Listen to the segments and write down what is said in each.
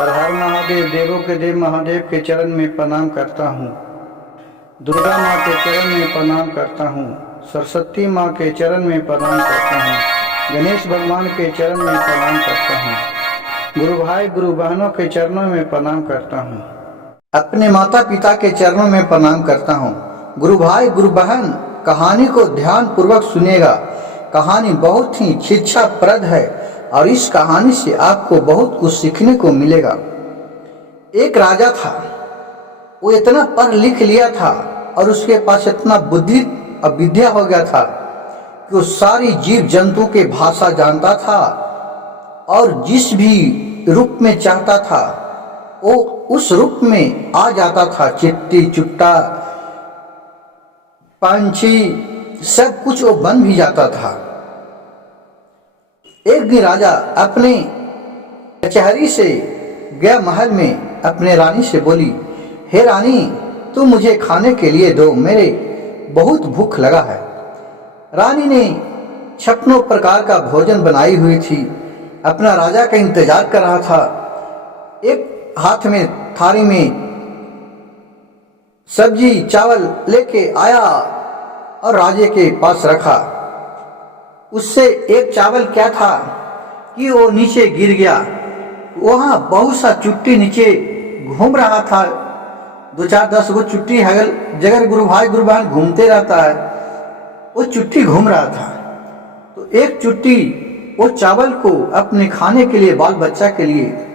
हर हर महादेव, देवों के देव महादेव के चरण में प्रणाम करता हूँ। दुर्गा माँ के चरण में प्रणाम करता हूँ। सरस्वती माँ के चरण में प्रणाम करता हूँ। गणेश भगवान के चरण में प्रणाम करता हूँ। गुरु भाई गुरु बहनों के चरणों में प्रणाम करता हूँ। अपने माता पिता के चरणों में प्रणाम करता हूँ। गुरु भाई गुरु बहन, कहानी को ध्यान पूर्वक सुनिएगा। कहानी बहुत ही शिक्षाप्रद है और इस कहानी से आपको बहुत कुछ सीखने को मिलेगा। एक राजा था, वो इतना पढ़ लिख लिया था और उसके पास इतना बुद्धि और विद्या हो गया था कि वो सारी जीव जंतु के भाषा जानता था और जिस भी रूप में चाहता था वो उस रूप में आ जाता था। चिट्टी चुट्टा पंछी सब कुछ वो बन भी जाता था। एक दिन राजा अपने कचहरी से गया महल में, अपने रानी से बोली, हे रानी, तुम मुझे खाने के लिए दो, मेरे बहुत भूख लगा है। रानी ने 56 प्रकार का भोजन बनाई हुई थी, अपना राजा का इंतजार कर रहा था। एक हाथ में थाली में सब्जी चावल लेके आया और राजे के पास रखा। उससे एक चावल क्या था कि वो नीचे गिर गया। वहां बहुत सा चुट्टी नीचे घूम रहा था। 2-4-10 गो चुट्टी हगल जगह गुरु भाई गुरु बहन घूमते रहता है, वो चुट्टी घूम रहा था। तो एक चुट्टी वो चावल को अपने खाने के लिए, बाल बच्चा के लिए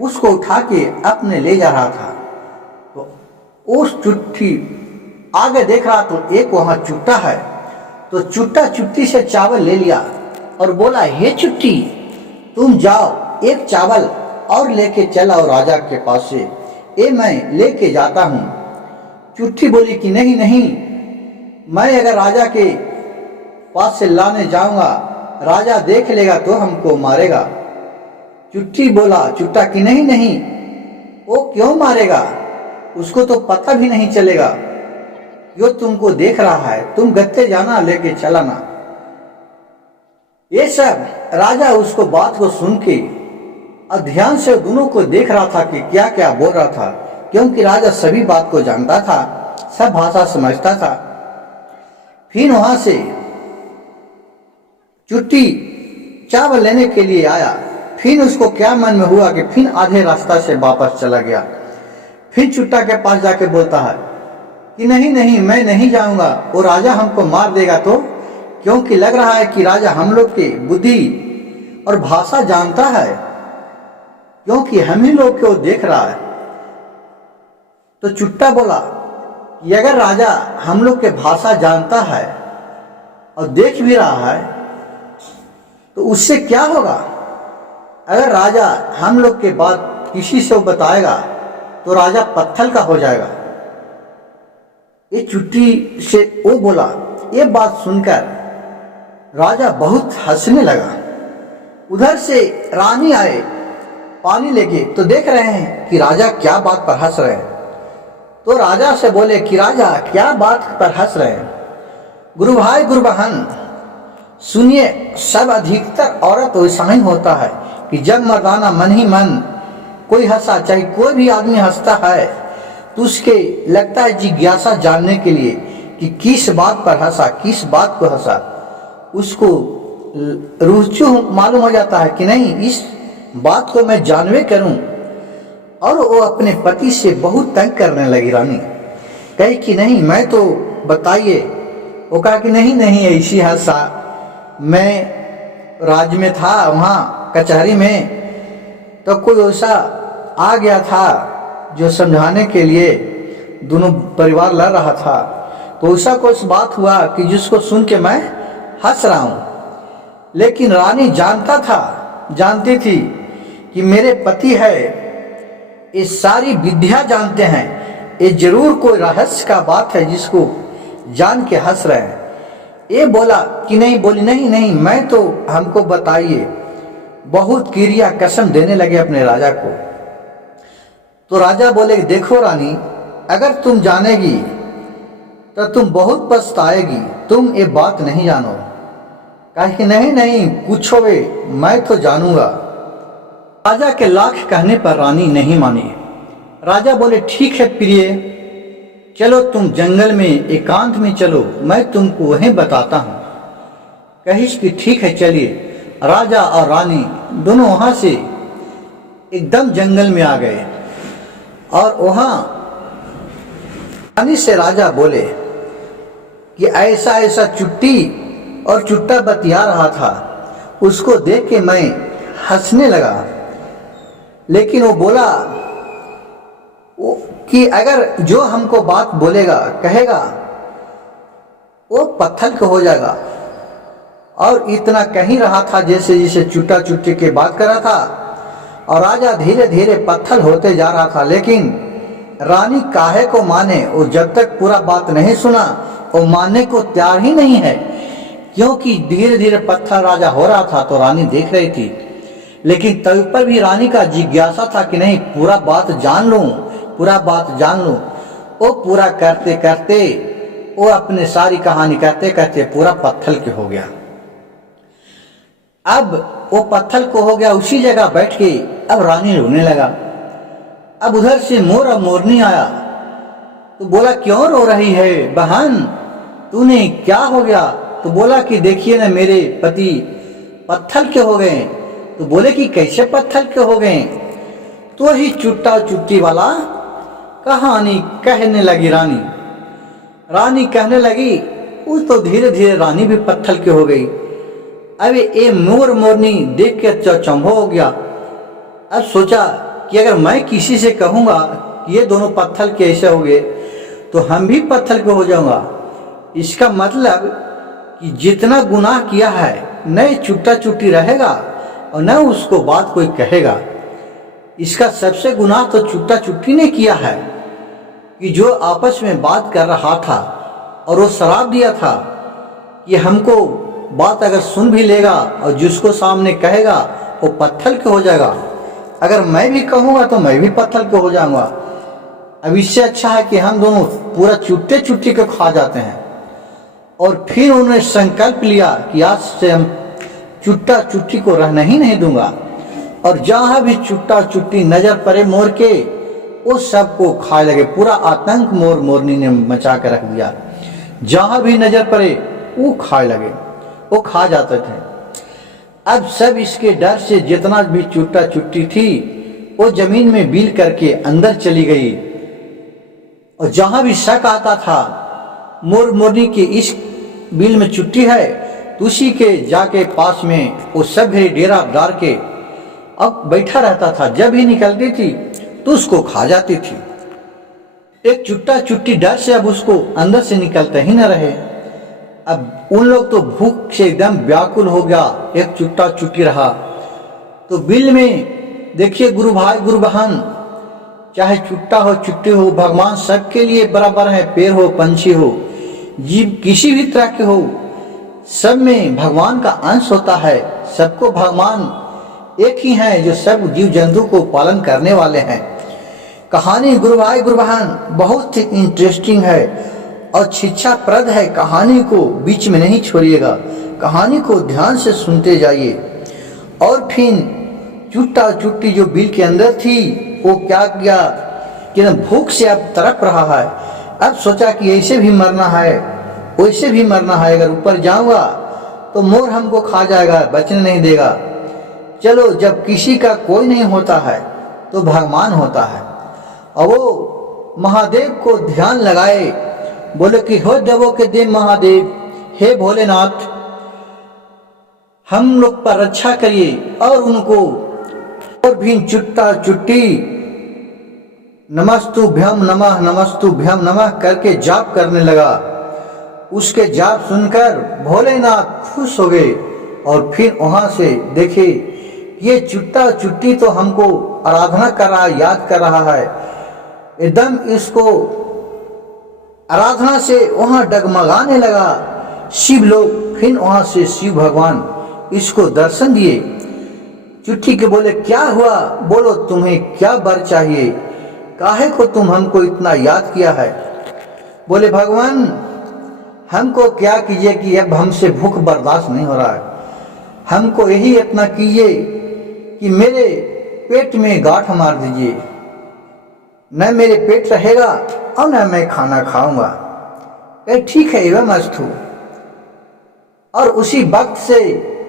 उसको उठा के अपने ले जा रहा था। तो उस चुट्टी आगे देख रहा तो एक वहां चुट्टा है। तो चुट्टा चुट्टी से चावल ले लिया और बोला, हे चुट्टी, तुम जाओ एक चावल और लेके चलाओ राजा के पास से, ये मैं लेके जाता हूं। चुट्टी बोली कि नहीं नहीं, मैं अगर राजा के पास से लाने जाऊंगा, राजा देख लेगा तो हमको मारेगा। चुट्टी बोला, चुट्टा कि नहीं नहीं, वो क्यों मारेगा, उसको तो पता भी नहीं चलेगा, यो तुमको देख रहा है, तुम गत्ते जाना लेके चलाना। ये सब राजा उसको बात को सुन के और ध्यान से दोनों को देख रहा था कि क्या क्या बोल रहा था, क्योंकि राजा सभी बात को जानता था, सब भाषा समझता था। फिर वहां से चुट्टी चावल लेने के लिए आया। फिर उसको क्या मन में हुआ कि फिर आधे रास्ता से वापस चला गया। फिर चुट्टा के पास जाके बोलता है कि नहीं नहीं, मैं नहीं जाऊंगा, वो राजा हमको मार देगा। तो क्योंकि लग रहा है कि राजा हम लोग की बुद्धि और भाषा जानता है, क्योंकि हम ही लोग को देख रहा है। तो चुट्टा बोला कि अगर राजा हम लोग के भाषा जानता है और देख भी रहा है तो उससे क्या होगा। अगर राजा हम लोग के बात किसी से बताएगा तो राजा पत्थर का हो जाएगा। ये चुट्टी से वो बोला। ये बात सुनकर राजा बहुत हंसने लगा। उधर से रानी आए पानी लेके, तो देख रहे हैं कि राजा क्या बात पर हंस रहे हैं। तो राजा से बोले कि राजा क्या बात पर हंस रहे हैं। गुरु भाई गुरु बहन सुनिए, सब अधिकतर औरत वैसा ही होता है कि जब मर्दाना मन ही मन कोई हंसा, चाहे कोई भी आदमी हंसता है तो उसके लगता है जिज्ञासा जानने के लिए कि किस बात पर हंसा, किस बात को हंसा। उसको रुचि मालूम हो जाता है कि नहीं, इस बात को मैं जानवे करूं। और वो अपने पति से बहुत तंग करने लगी। रानी कही कि नहीं, मैं तो बताइए। वो कहा कि नहीं नहीं, ऐसी हंसा, मैं राज्य में था, वहाँ कचहरी में, तो कोई ऐसा आ गया था जो समझाने के लिए दोनों परिवार लड़ रहा था। तो ऐसा कुछ बात हुआ कि जिसको सुन के मैं हंस रहा हूँ। लेकिन रानी जानती थी कि मेरे पति है, ये सारी विद्या जानते हैं, ये जरूर कोई रहस्य का बात है जिसको जान के हंस रहे हैं। ये बोला कि नहीं, बोली नहीं नहीं, मैं तो हमको बताइए। बहुत क्रिया कसम देने लगे अपने राजा को। तो राजा बोले, देखो रानी, अगर तुम जानेगी तो तुम बहुत पछताएगी, तुम ये बात नहीं जानो। कहा कि नहीं नहीं, पूछो वे, मैं तो जानूंगा। राजा के लाख कहने पर रानी नहीं मानी। राजा बोले, ठीक है प्रिय, चलो तुम जंगल में एकांत में चलो, मैं तुमको वहीं बताता हूँ। कहिश कि ठीक है चलिए। राजा और रानी दोनों वहां से एकदम जंगल में आ गए और वहां रानी से राजा बोले कि ऐसा ऐसा चुट्टी और चुट्टा बतिया रहा था, उसको देख के मैं हंसने लगा। लेकिन वो बोला कि अगर जो हमको बात बोलेगा कहेगा वो पत्थर का हो जाएगा। और इतना कहीं रहा था जैसे जैसे चुट्टा चुट्टी की बात कर रहा था और राजा धीरे धीरे पत्थर होते जा रहा था। लेकिन रानी काहे को माने, वो जब तक पूरा बात नहीं सुना वो मानने को तैयार ही नहीं है, क्योंकि धीरे धीरे पत्थर राजा हो रहा था तो रानी देख रही थी। लेकिन तब पर भी रानी का जिज्ञासा था कि नहीं पूरा बात जान लूं, पूरा बात जान लूं। वो पूरा करते करते वो अपने सारी कहानी करते करते पूरा पत्थर के हो गया। अब वो पत्थर को हो गया, उसी जगह बैठ के अब रानी रोने लगा। अब उधर से मोर और मोरनी आया तो बोला, क्यों रो रही है बहन, तूने क्या हो गया? तो बोला कि देखिए ना मेरे पति पत्थर के हो गए। तो बोले कि कैसे पत्थर के हो गए? तो ही चुट्टा चुट्टी वाला कहानी कहने लगी रानी। रानी कहने लगी, वो तो धीरे धीरे रानी भी पत्थर के हो गई। अब ये मोर मोरनी देख के चौचंभो हो गया। अब सोचा कि अगर मैं किसी से कहूँगा कि ये दोनों पत्थर के ऐसे हो गए तो हम भी पत्थर के हो जाऊंगा। इसका मतलब कि जितना गुनाह किया है न चुट्टा चुट्टी रहेगा और न उसको बात कोई कहेगा। इसका सबसे गुनाह तो चुट्टा चुट्टी ने किया है कि जो आपस में बात कर रहा था और वो शराब दिया था कि हमको बात अगर सुन भी लेगा और जिसको सामने कहेगा वो पत्थर के हो जाएगा, अगर मैं भी कहूँगा तो मैं भी पत्थर के हो जाऊंगा। अब इससे अच्छा है कि हम दोनों पूरा चुट्टे चुट्टी को खा जाते हैं। और फिर उन्होंने संकल्प लिया कि आज से हम चुट्टा चुट्टी को रहना ही नहीं दूंगा और जहाँ भी चुट्टा चुट्टी नजर पड़े मोर के वो सबको खाए लगे। पूरा आतंक मोर मोरनी ने मचा कर रख दिया, जहाँ भी नजर पड़े वो खाए लगे, वो खा जाते थे। अब सब इसके डर से जितना भी चुट्टा चुट्टी थी वो जमीन में बील करके अंदर चली गई। और जहां भी शक आता था मोर मोरनी के इस बिल में चुट्टी है तो उसी के जाके पास में वो सब डेरा डाल के अब बैठा रहता था। जब ही निकलती थी तो उसको खा जाती थी। एक चुट्टा चुट्टी डर से अब उसको अंदर से निकलते ही न रहे। अब उन लोग तो भूख से एकदम व्याकुल हो गया। एक चुट्टा चुट्टी रहा तो बिल में देखिए गुरु भाई गुरु बहन, चाहे चुट्टा हो चुट्टी हो, भगवान सबके लिए बराबर है। पेड़ हो पंछी हो जीव किसी भी तरह के हो, सब में भगवान का अंश होता है। सबको भगवान एक ही है जो सब जीव जंतु को पालन करने वाले हैं। कहानी गुरु भाई गुरु बहन बहुत ही इंटरेस्टिंग है और शिक्षाप्रद है। कहानी को बीच में नहीं छोड़िएगा, कहानी को ध्यान से सुनते जाइए। और फिर चुट्टा चुट्टी जो बिल के अंदर थी वो क्या किया कि भूख से अब तड़प रहा है। अब सोचा कि ऐसे भी मरना है वैसे भी मरना है, अगर ऊपर जाऊंगा तो मोर हमको खा जाएगा, बचने नहीं देगा। चलो जब किसी का कोई नहीं होता है तो भगवान होता है। और वो महादेव को ध्यान लगाए, बोले कि हो देवों के देव महादेव, हे भोलेनाथ हम लोग पर रक्षा करिए। और उनको और भी चुट्टा चुट्टी नमस्तुभ्यम नमः नमस्तुभ्यम नमः करके जाप करने लगा। उसके जाप सुनकर भोलेनाथ खुश हो गए। और फिर वहां से देखे ये चुट्टा चुट्टी तो हमको आराधना कर रहा है, याद कर रहा है। एकदम इसको आराधना से वहां डगमगाने लगा। शिव लोग फिर वहां से शिव भगवान इसको दर्शन दिए। चुट्टी के बोले, क्या हुआ, बोलो तुम्हें क्या वर चाहिए, काहे को तुम हमको इतना याद किया है? बोले भगवान हमको क्या कीजिए कि अब हमसे भूख बर्दाश्त नहीं हो रहा है, हमको यही इतना कीजिए कि मेरे पेट में गांठ मार दीजिए, न मेरे पेट रहेगा और न मैं खाना खाऊंगा। कहे ठीक है एवं अस्तु। और उसी वक्त से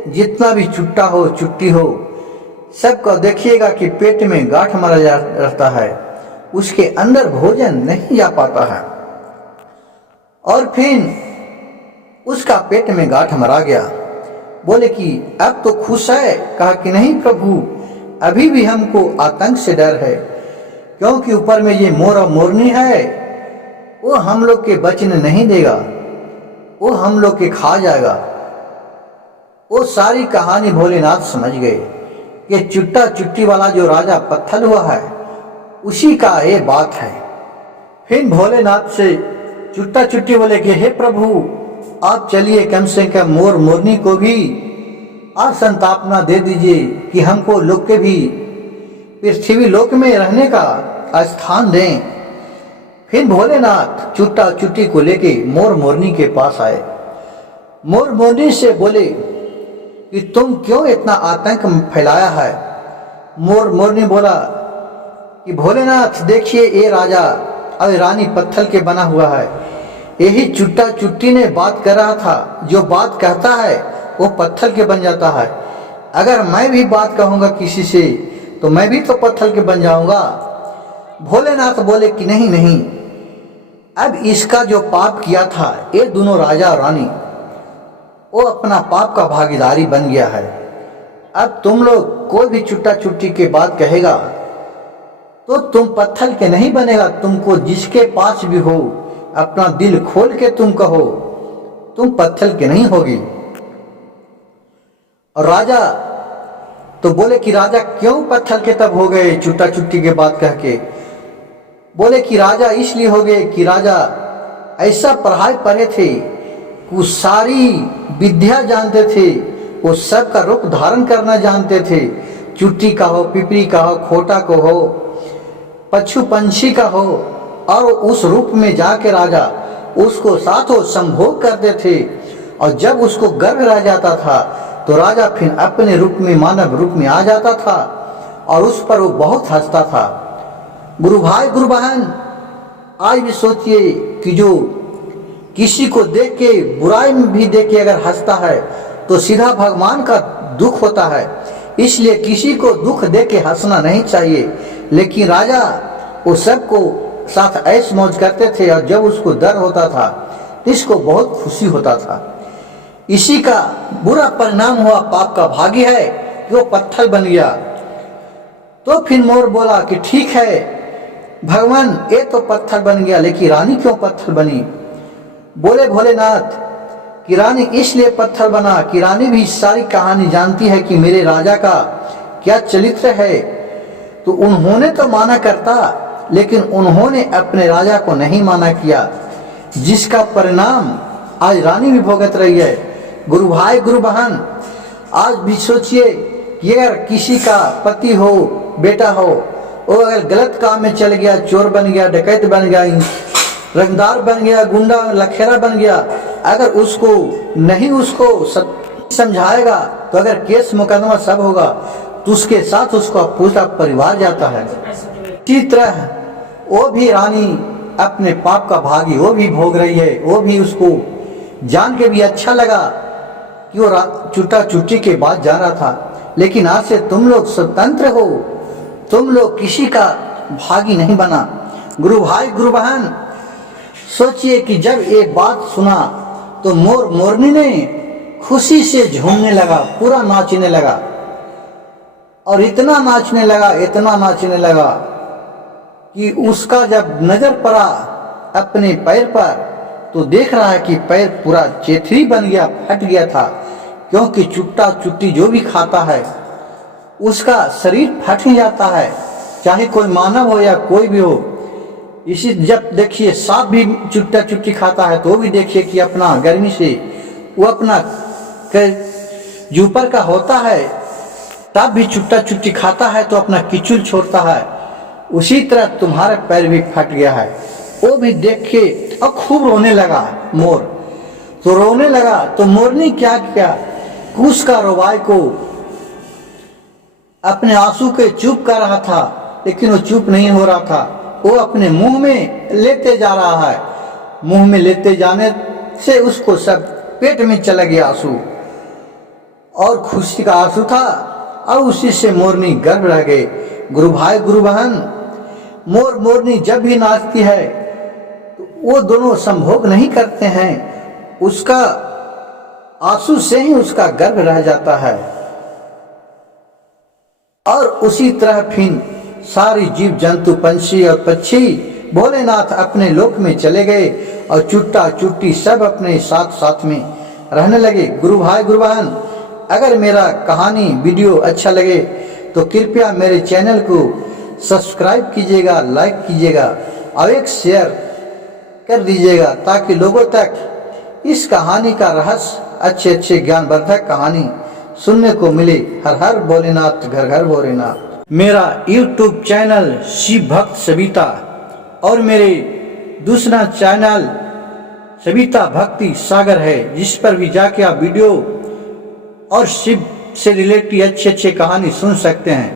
जितना भी चुट्टा हो चुट्टी हो सबको देखिएगा कि पेट में गांठ मारा जा रहता है, उसके अंदर भोजन नहीं जा पाता है। और फिर उसका पेट में गांठ मरा गया। बोले कि अब तो खुश है? कहा कि नहीं प्रभु, अभी भी हमको आतंक से डर है, क्योंकि ऊपर में ये मोर और मोरनी है, वो हम लोग के बचने नहीं देगा, वो हम लोग के खा जाएगा। वो सारी कहानी भोलेनाथ समझ गए कि चुट्टा चुट्टी वाला जो राजा पत्थर हुआ है उसी का ये बात है। फिर भोलेनाथ से चुट्टा चुट्टी बोले कि हे प्रभु, आप चलिए कम से कम मोर मोरनी को भी आप संतापना दे दीजिए कि हमको लोग के भी पृथ्वी लोक में रहने का स्थान दें। फिर भोलेनाथ चुट्टा चुट्टी को लेके मोर मोरनी के पास आए। मोर मोरनी से बोले कि तुम क्यों इतना आतंक फैलाया है? मोर मोरनी बोला कि भोलेनाथ देखिए, ये राजा और रानी पत्थर के बना हुआ है। यही चुट्टा चुट्टी ने बात कर रहा था, जो बात कहता है वो पत्थर के बन जाता है। अगर मैं भी बात कहूँगा किसी से तो मैं भी तो पत्थर के बन जाऊंगा। भोलेनाथ बोले कि नहीं नहीं, अब इसका जो पाप किया था ये दोनों राजा और रानी, वो अपना पाप का भागीदारी बन गया है। अब तुम लोग कोई भी चुट्टा चुट्टी के बात कहेगा तो तुम पत्थर के नहीं बनेगा। तुमको जिसके पास भी हो अपना दिल खोल के तुम कहो, तुम पत्थर के नहीं होगी। और राजा तो बोले कि राजा क्यों पत्थर के तब हो गए चुट्टा चुट्टी के बात कह के? बोले कि राजा इसलिए हो गए कि राजा ऐसा पढ़ाई पढ़े थे, वो सारी विद्या जानते थे, वो सब का रूप धारण करना जानते थे। चुट्टी का हो, पिपरी का हो, खोटा को हो, पशु पंछी का हो, और उस रूप में जाके राजा उसको साथों संभोग करते थे। और जब उसको गर्व रह जाता था तो राजा फिर अपने रूप में, मानव रूप में आ जाता था और उस पर वो बहुत हंसता था। गुरु भाई गुरु बहन, आज भी सोचिए कि जो किसी को देख के, बुराई में भी देख के अगर हंसता है तो सीधा भगवान का दुख होता है। इसलिए किसी को दुख देख के हंसना नहीं चाहिए। लेकिन राजा वो सबको साथ ऐश मौज करते थे, और जब उसको डर होता था इसको बहुत खुशी होता था। इसी का बुरा परिणाम हुआ, पाप का भागी है कि वो पत्थर बन गया। तो फिर मोर बोला कि ठीक है भगवान, ये तो पत्थर बन गया, लेकिन रानी क्यों पत्थर बनी? बोले भोलेनाथ कि रानी इसलिए पत्थर बना कि रानी भी सारी कहानी जानती है कि मेरे राजा का क्या चरित्र है। तो उन्होंने तो माना करता, लेकिन उन्होंने अपने राजा को नहीं माना किया, जिसका परिणाम आज रानी भी भुगत रही है। गुरु भाई गुरु बहन, आज भी सोचिए कि अगर किसी का पति हो, बेटा हो, वो अगर गलत काम में चल गया, चोर बन गया, डकैत बन गया, रंगदार बन गया, गुंडा लखेरा बन गया, अगर उसको नहीं उसको समझाएगा तो अगर केस मुकदमा सब होगा तो उसके साथ उसका पूरा परिवार जाता है। इसी तरह वो भी रानी अपने पाप का भागी, वो भी भोग रही है। वो भी उसको जान के भी अच्छा लगा कि वो चुट्टा चुट्टी के बाद जा रहा था, लेकिन आज से तुम लोग स्वतंत्र हो, तुम लोग किसी का भागी नहीं बना। गुरु भाई गुरु बहन, सोचिए कि जब ये बात सुना तो मोर मोरनी ने खुशी से झूमने लगा, पूरा नाचने लगा, और इतना नाचने लगा, इतना नाचने लगा कि उसका जब नजर पड़ा अपने पैर पर तो देख रहा है कि पैर पूरा चेथरी बन गया, फट गया था। क्योंकि चुट्टा चुट्टी जो भी खाता है उसका शरीर फट ही जाता है, चाहे कोई मानव हो या कोई भी हो। इसी जब देखिए सांप भी चुट्टा चुट्टी खाता है तो भी देखिए कि अपना गर्मी से वो अपना जो ऊपर का होता है तब भी चुट्टा चुट्टी खाता है तो अपना किचुल छोड़ता है। उसी तरह तुम्हारा पैर भी फट गया है। वो भी देख के और खूब रोने लगा मोर। तो रोने लगा तो मोर ने क्या किया, उसका रोवाई को अपने आंसू के चुप कर रहा था, लेकिन वो चुप नहीं हो रहा था। वो अपने मुंह में लेते जा रहा है। मुंह में लेते जाने से उसको सब पेट में चला गया आंसू, और खुशी का आंसू था। अब उसी से मोरनी गर्भ रह गए। गुरु भाई गुरु बहन, मोर मोरनी जब भी नाचती है तो वो दोनों संभोग नहीं करते हैं, उसका आंसू से ही उसका गर्भ रह जाता है। और उसी तरह फिर सारी जीव जंतु पंछी और पक्षी भोलेनाथ अपने लोक में चले गए, और चुट्टा चुट्टी सब अपने साथ साथ में रहने लगे। गुरु भाई गुरु बहन, अगर मेरा कहानी वीडियो अच्छा लगे तो कृपया मेरे चैनल को सब्सक्राइब कीजिएगा, लाइक कीजिएगा और एक शेयर कर दीजिएगा, ताकि लोगों तक इस कहानी का रहस्य, अच्छे अच्छे ज्ञानवर्धक कहानी सुनने को मिले। हर हर भोलेनाथ, घर घर भोलेनाथ। मेरा YouTube चैनल शिव भक्त सविता और मेरे दूसरा चैनल सविता भक्ति सागर है, जिस पर भी जाके आप वीडियो और शिव से रिलेटेड अच्छे अच्छे कहानी सुन सकते हैं।